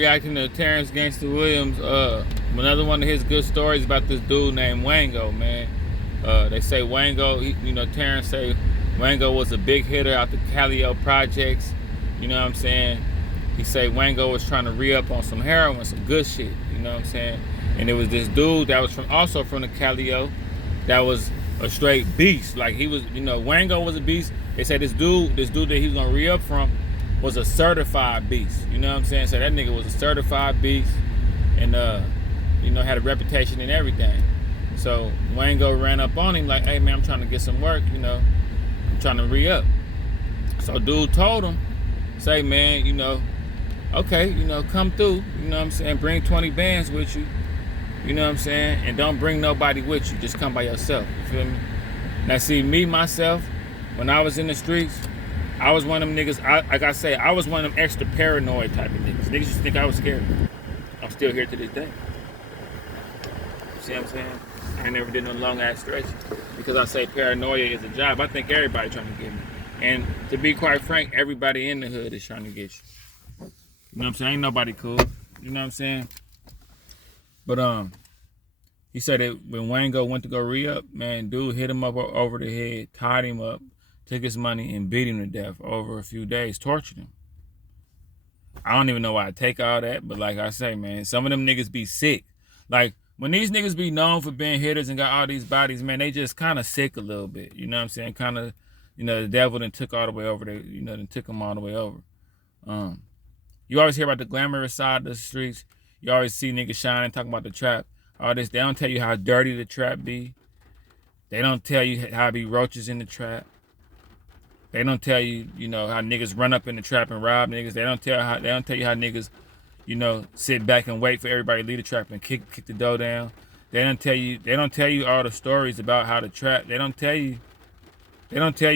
Reacting to Terrance Gangsta Williams, another one of his good stories about this dude named Wango, man. They say Wango, Terrance say Wango was a big hitter out the Callio projects. You know what I'm saying? He say Wango was trying to re-up on some heroin, some good shit. You know what I'm saying? And it was this dude that was also from the Callio that was a straight beast. Like he was, Wango was a beast. They said this dude that he was gonna re-up from was a certified beast. You know what I'm saying? So that nigga was a certified beast and had a reputation and everything. So Wango ran up on him like, hey man, I'm trying to get some work, I'm trying to re-up. So dude told him, say man, okay, come through, you know what I'm saying, bring 20 bands with you, you know what I'm saying, and don't bring nobody with you, just come by yourself, you feel me? Now see, me, myself, when I was in the streets, I was one of them niggas, I was one of them extra paranoid type of niggas. Niggas used to think I was scared. I'm still here to this day. See what I'm saying? I never did no long ass stretch because I say paranoia is a job. I think everybody trying to get me. And to be quite frank, everybody in the hood is trying to get you. You know what I'm saying? Ain't nobody cool. You know what I'm saying? But he said that when Wango went to go re-up, man, dude hit him up over the head, tied him up, took his money and beat him to death over a few days, tortured him. I don't even know why I take all that, but like I say, man, some of them niggas be sick. Like, when these niggas be known for being hitters and got all these bodies, man, they just kind of sick a little bit. You know what I'm saying? Kind of, the devil done took all the way over there, done took them all the way over. You always hear about the glamorous side of the streets. You always see niggas shining, talking about the trap. All this, they don't tell you how dirty the trap be. They don't tell you how be roaches in the trap. They don't tell you, how niggas run up in the trap and rob niggas. They don't tell you how niggas, sit back and wait for everybody to leave the trap and kick the door down. They don't tell you all the stories about how the trap. They don't tell you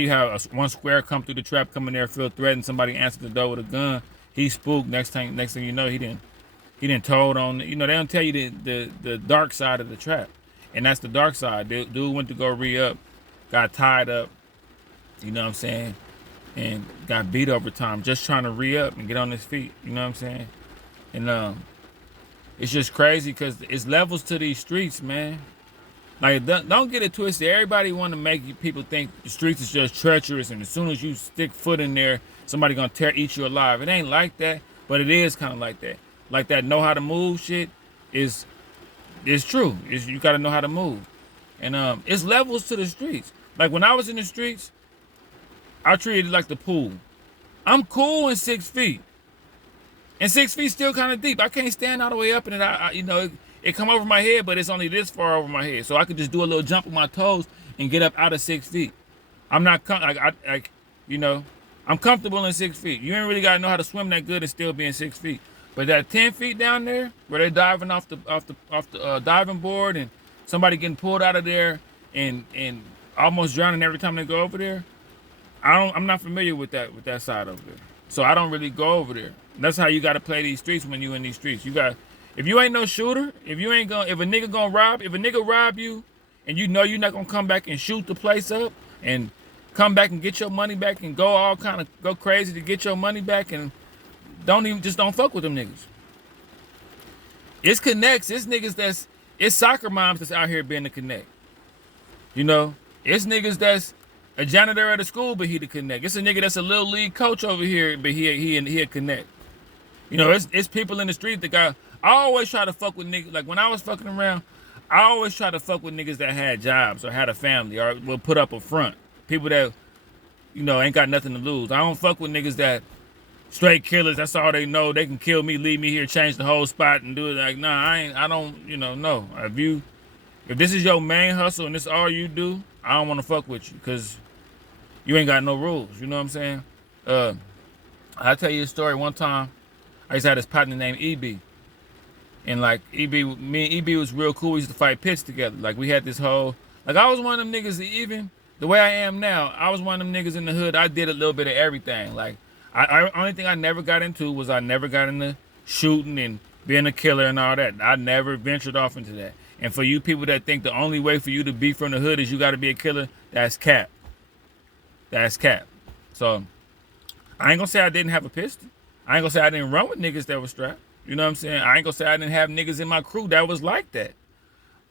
how one square come through the trap, come in there, feel threatened, somebody answered the door with a gun. He spooked. Next thing you know, he didn't told on. They don't tell you the dark side of the trap, and that's the dark side. Dude went to go re-up, got tied up. You know what I'm saying? And got beat over time just trying to re-up and get on his feet. You know what I'm saying? And it's just crazy because it's levels to these streets, man. Like, don't get it twisted. Everybody want to make people think the streets is just treacherous, and as soon as you stick foot in there, somebody gonna eat you alive. It ain't like that, but it is kind of like that. Like that know how to move shit is true. You gotta know how to move. And it's levels to the streets. Like when I was in the streets, I treated it like the pool. I'm cool in 6 feet. And 6 feet still kind of deep. I can't stand all the way up in it. It come over my head, but it's only this far over my head. So I could just do a little jump with my toes and get up out of 6 feet. I'm not, I'm comfortable in 6 feet. You ain't really got to know how to swim that good and still be in 6 feet. But that 10 feet down there, where they're diving off the diving board and somebody getting pulled out of there and almost drowning every time they go over there, I'm not familiar with that side over there. So I don't really go over there. That's how you gotta play these streets when you in these streets. If you ain't no shooter, if a nigga rob you and you know you're not gonna come back and shoot the place up and come back and get your money back and go crazy to get your money back and don't fuck with them niggas. It's connects, it's niggas it's soccer moms that's out here being the connect. It's niggas that's a janitor at a school, but he the connect. It's a nigga that's a little league coach over here, but he a connect. It's people in the street that got. I always try to fuck with niggas. Like when I was fucking around, I always try to fuck with niggas that had jobs or had a family or will put up a front. People that, ain't got nothing to lose. I don't fuck with niggas that straight killers. That's all they know. They can kill me, leave me here, change the whole spot, and do it. Like, nah, I don't. No. If this is your main hustle and this is all you do, I don't want to fuck with you because you ain't got no rules. You know what I'm saying? I'll tell you a story. One time, I used to have this partner named EB. And like me and EB was real cool. We used to fight pits together. Like we had this whole, like I was one of them niggas that even the way I am now, I was one of them niggas in the hood. I did a little bit of everything. Like only thing I never got into was I never got into shooting and being a killer and all that. I never ventured off into that. And for you people that think the only way for you to be from the hood is you got to be a killer, that's cap. That's cap. So I ain't gonna say I didn't have a pistol. I ain't gonna say I didn't run with niggas that was strapped. You know what I'm saying? I ain't gonna say I didn't have niggas in my crew that was like that.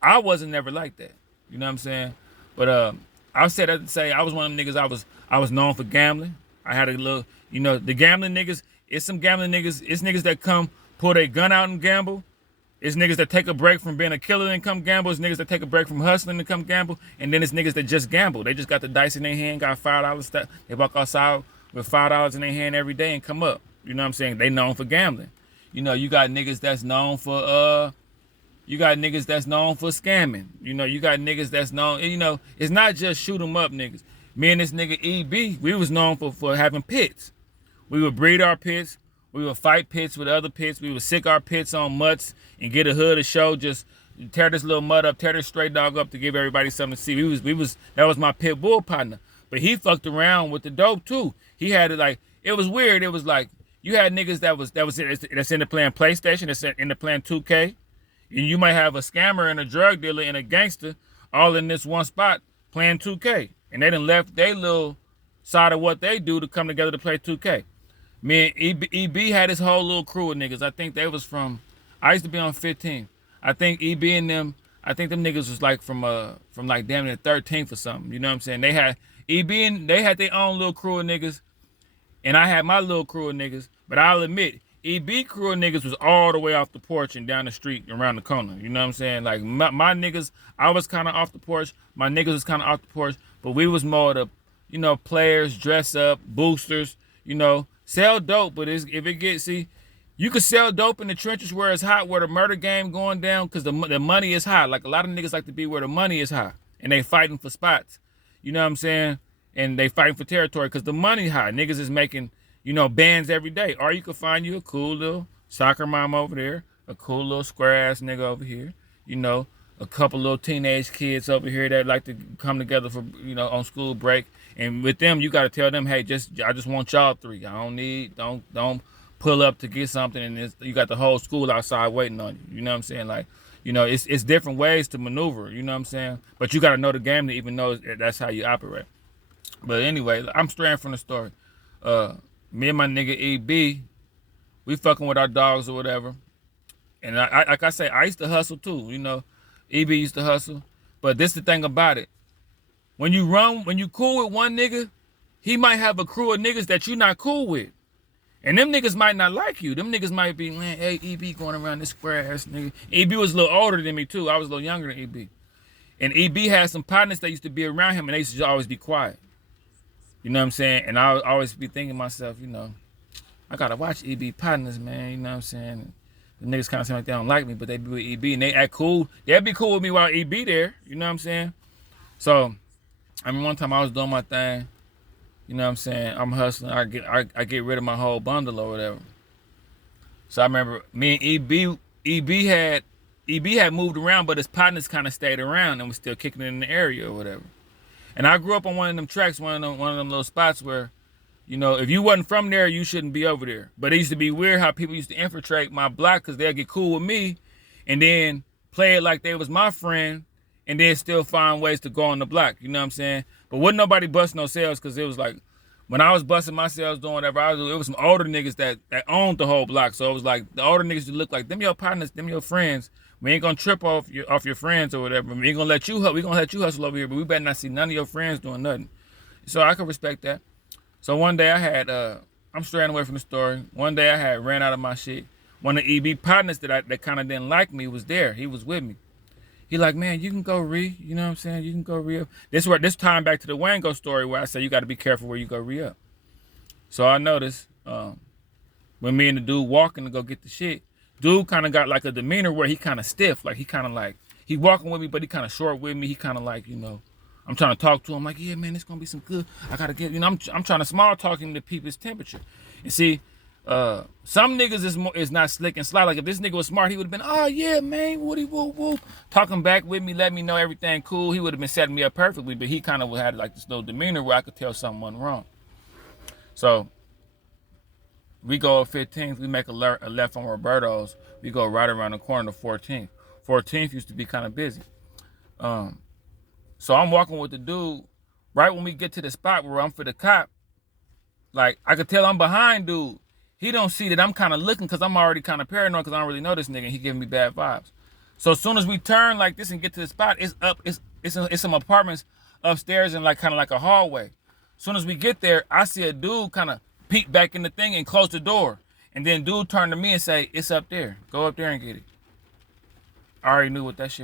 I wasn't never like that. You know what I'm saying? But I said that to say I was one of them niggas. I was known for gambling. I had a little, the gambling niggas. It's some gambling niggas. It's niggas that come pull their gun out and gamble. It's niggas that take a break from being a killer and come gamble. It's niggas that take a break from hustling and come gamble. And then it's niggas that just gamble. They just got the dice in their hand, got $5 stuff. They walk outside with $5 in their hand every day and come up. You know what I'm saying? They known for gambling. You got niggas that's known for scamming. You got niggas that's known, it's not just shoot 'em up niggas. Me and this nigga EB, we was known for having pits. We would breed our pits. We would fight pits with other pits. We would sick our pits on mutts and get a hood to show, just tear this little mutt up, tear this stray dog up to give everybody something to see. That was my pit bull partner. But he fucked around with the dope too. He had it it was weird. It was like, you had niggas that's into playing PlayStation, that's into playing 2K. And you might have a scammer and a drug dealer and a gangster all in this one spot playing 2K. And they done left their little side of what they do to come together to play 2K. Me and EB had his whole little crew of niggas. I think they was I used to be on 15. I think EB and them niggas was like from like damn near 13th or something. You know what I'm saying? They had they had their own little crew of niggas. And I had my little crew of niggas. But I'll admit, EB crew of niggas was all the way off the porch and down the street and around the corner. You know what I'm saying? Like my niggas, I was kind of off the porch. My niggas was kind of off the porch. But we was more the, players, dress up, boosters, sell dope. But you could sell dope in the trenches where it's hot, where the murder game going down, because the money is high. Like a lot of niggas like to be where the money is high. And they fighting for spots. You know what I'm saying? And they fighting for territory because the money high. Niggas is making, bands every day. Or you could find you a cool little soccer mom over there, a cool little square ass nigga over here, a couple little teenage kids over here that like to come together for, on school break. And with them, you got to tell them, hey, I just want y'all three. I don't pull up to get something and you got the whole school outside waiting on you. You know what I'm saying? Like, it's different ways to maneuver. You know what I'm saying? But you got to know the game to even know that's how you operate. But anyway, I'm straying from the story. Me and my nigga EB, we fucking with our dogs or whatever. And like I say, I used to hustle too, EB used to hustle. But this the thing about it. When you cool with one nigga, he might have a crew of niggas that you not cool with. And them niggas might not like you. Them niggas might be, man, hey, EB going around this square ass nigga. EB was a little older than me too. I was a little younger than EB. And EB had some partners that used to be around him and they used to always be quiet. You know what I'm saying? And I would always be thinking to myself, I gotta watch EB partners, man. You know what I'm saying? The niggas kind of seem like they don't like me, but they be with EB and they act cool. They'd be cool with me while EB there. You know what I'm saying? So, one time I was doing my thing. You know what I'm saying? I'm hustling. I get rid of my whole bundle or whatever. So I remember me and EB had moved around, but his partners kind of stayed around and was still kicking it in the area or whatever. And I grew up on one of them tracks, one of them little spots where, if you wasn't from there, you shouldn't be over there. But it used to be weird how people used to infiltrate my block because they'd get cool with me and then play it like they was my friend and then still find ways to go on the block. You know what I'm saying? But wouldn't nobody bust no sales because it was like, when I was busting my sales doing whatever I was doing, it was some older niggas that owned the whole block. So it was like the older niggas that look like them your partners, them your friends. We ain't gonna trip off your friends or whatever. We ain't gonna let you hustle over here, but we better not see none of your friends doing nothing. So I can respect that. So one day I had I'm straying away from the story. One day I had ran out of my shit. One of the EB partners that kind of didn't like me was there. He was with me. He like, man, you can go re. You know what I'm saying? You can go re up. This time back to the Wango story where I say you got to be careful where you go re up. So I noticed when me and the dude walking to go get the shit, dude kind of got like a demeanor where he kind of stiff. Like he walking with me, but he kind of short with me. He kind of like, I'm trying to talk to him. Like, yeah, man, it's going to be some good. I got to get, I'm trying to small talk him to peep his temperature. And see, some niggas is not slick and sly. Like if this nigga was smart, he would have been, oh yeah, man, woody whoop whoop, talking back with me, let me know everything cool. He would have been setting me up perfectly, but he kind of had like this little demeanor where I could tell something went wrong. So we go up 15th, we make a left on Roberto's. We go right around the corner to 14th. 14th used to be kind of busy. So I'm walking with the dude. Right when we get to the spot where I'm for the cop, like I could tell I'm behind dude. He don't see that I'm kind of looking because I'm already kind of paranoid because I don't really know this nigga. And he giving me bad vibes. So as soon as we turn like this and get to the spot, it's up. It's some apartments upstairs and like kind of like a hallway. As soon as we get there, I see a dude kind of peek back in the thing and close the door. And then dude turned to me and say, "It's up there. Go up there and get it." I already knew what that shit